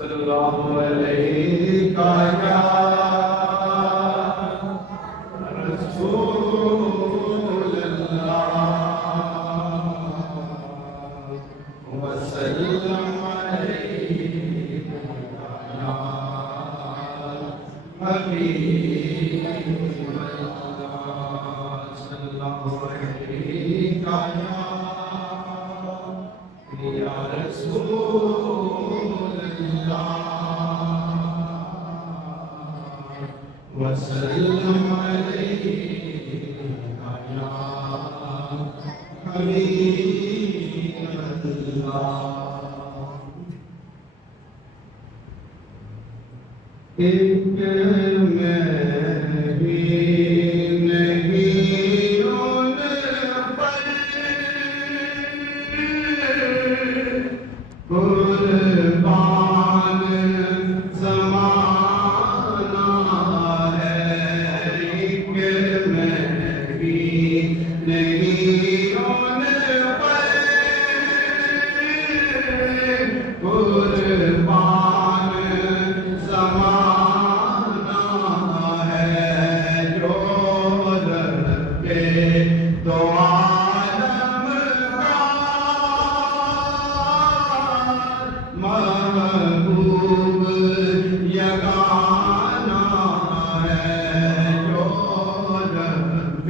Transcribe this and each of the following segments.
صلی اللہ علیہ یا رسول اللہ وسلم علیہ یا حبیب اللہ صلی اللہ علیہ یا رسول وسلم علیہ یا حبیب اللہ ایک میں بھی نہیں ان پر قربان زمانہ ہے ایک میں بھی نہیں ان پر قربان زمانہ ہے جو رب دو عالم کا محبوب یگانہ ہے جو رب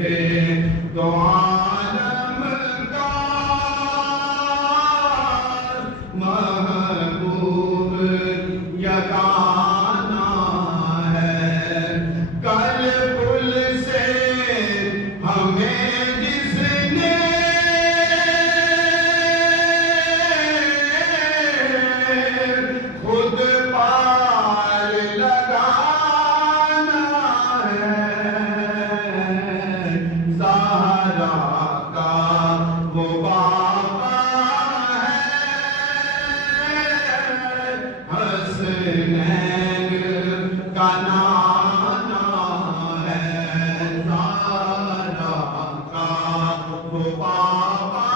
دو عالم کا محبوب یگانہ ہے کل پل سے ہمیں جس نے خود پار لگانا ہے زہرا کا وہ بابا ہے حسنین کا نانا ہے زہرا کا وہ بابا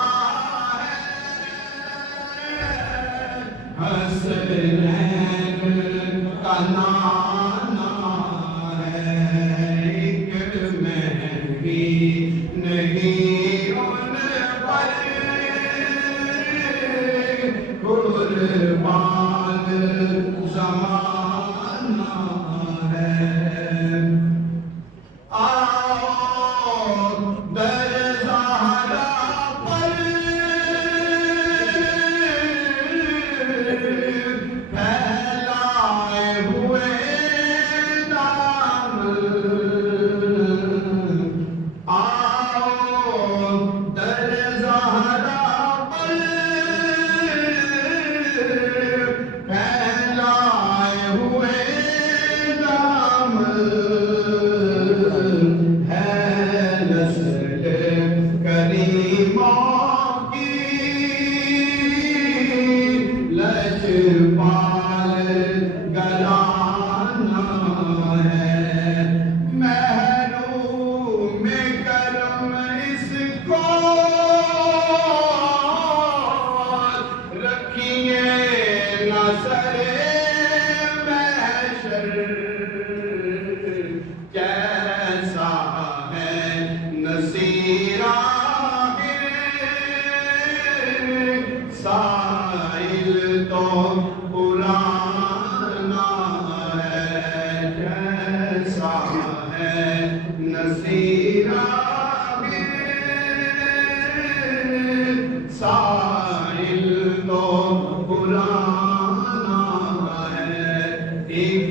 حسنین کا نانا ہے ایک میں بھی نہیں ان پر قربان زمانہ ہے آؤ در زہرا پر پھیلائے ہوئے نام آؤ در زہرا پر پھیلائے ہوئے نام ہے نسل کریموں کی لجپال گھرانہ ہے محروم کرم اس کو رکھیے نہ سرے محشر کیسا ہے نصیر سائل تو پرانا ہے کیسا ہے نصیر سائل تو پرانا ہے ایک